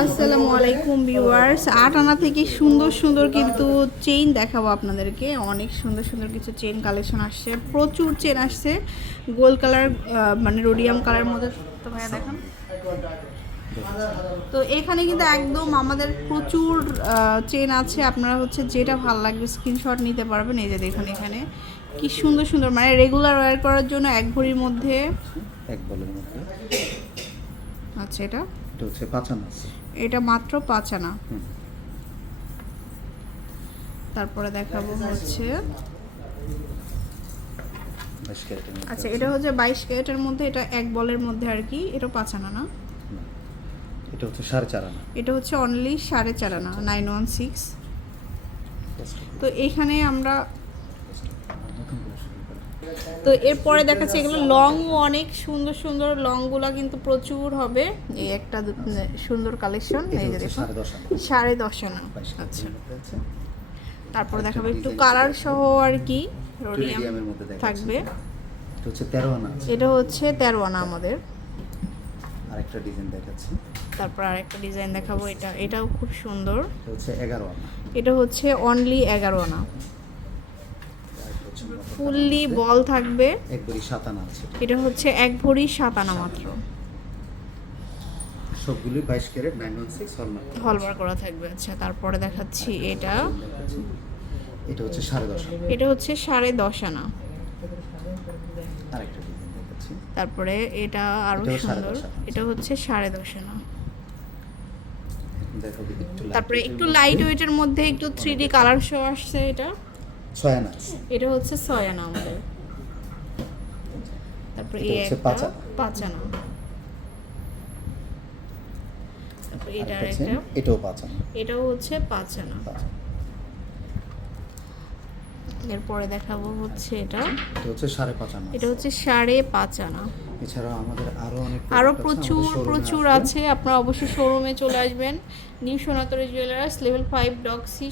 আসসালামু আলাইকুম ভিউয়ার্স। আট আনা থেকে সুন্দর সুন্দর কিন্তু চেইন দেখাবো আপনাদেরকে। অনেক সুন্দর সুন্দর কিছু চেইন কালেকশন আসছে। প্রচুর চেন আসছে। গোল্ড কালার মানে রোডিয়াম কালার মধ্যে। তো ভাইয়া দেখান। তো এখানে কিন্তু একদম আমাদের প্রচুর চেন আছে। আপনারা হচ্ছে যেটা ভালো লাগবে স্ক্রিনশট নিতে পারবেন। এই যে দেখুন এখানে। কি সুন্দর সুন্দর মানে রেগুলার ওয়্যার করার জন্য এক ভরির মধ্যে। এক বলের মধ্যে। আচ্ছা এটা? এটা হচ্ছে পাঁচান এটা মাত্র পাঁচ আনা তারপরে দেখাবো হচ্ছে আচ্ছা এটা হচ্ছে বাইশ ক্যারেটের মধ্যে এটা এক বলের মধ্যে আর কি এটা পাঁচ আনা না? না। এটা হচ্ছে সাড়ে চার আনা এটা হচ্ছে অনলি সাড়ে চার আনা নাইন ওয়ান সিক্স তো এখানে আমরা নতুন করে শুরু করা। তো এরপরে দেখাচ্ছে এগুলো লং অনেক সুন্দর সুন্দর লংগুলা কিন্তু প্রচুর হবে। এই একটা দু- সুন্দর কালেকশন এই যে দেখুন। সাড়ে দশ আনা। আচ্ছা। তারপরে আরেকটা দেখাবো একটু কালার সহ আর কি। থাকবে। এটা হচ্ছে তেরো আনা এটা হচ্ছে তেরো আনা আমাদের। আরেকটা ডিজাইন দেখাচ্ছি। তারপর আরেকটা ডিজাইন দেখাবো এটা এটাও খুব সুন্দর। হচ্ছে এগারো আনা। এটা হচ্ছে অনলি এগারো আনা। ফুললি বল থাকবে। একবারই সাত আনা আছে। এটা হচ্ছে এক ভরি সাত আনা মাত্র। সবগুলোই বাইশ carat nine one six hallmark করা থাকবে আচ্ছা তারপরে দেখাচ্ছি এটা। এটা হচ্ছে সাড়ে দশ আনা। এটা হচ্ছে সাড়ে দশ আনা। আরেকটা ডিজাইন দেখাচ্ছি। তারপরে এটা আরও সুন্দর। এটা হচ্ছে সাড়ে দশ আনা। তারপরে একটু। লাইট ওয়েটের মধ্যে একটু থ্রি ডি কালার শো আসছে এটা। ছয় আনা এটা হচ্ছে আমাদের। তারপরে এই হচ্ছে একটা পাঁচ। আনা। পাঁচ আনা তারপরে এটা একটা এটাও পাঁচ এটাও হচ্ছে পাঁচ আনা পাঁচ। আনা। এরপরে দেখাবো হচ্ছে এটা। এটা হচ্ছে সাড়ে পাঁচ আনা এটা হচ্ছে সাড়ে পাঁচ এছাড়াও আমাদের আরও অনেক আরও প্রচুর প্রচুর আছে। আপনারা অবশ্যই শোরুমে চলে আসবেন। New Sonatari jewellers level five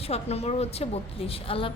shop number হচ্ছে বত্রিশ। আল্লাহ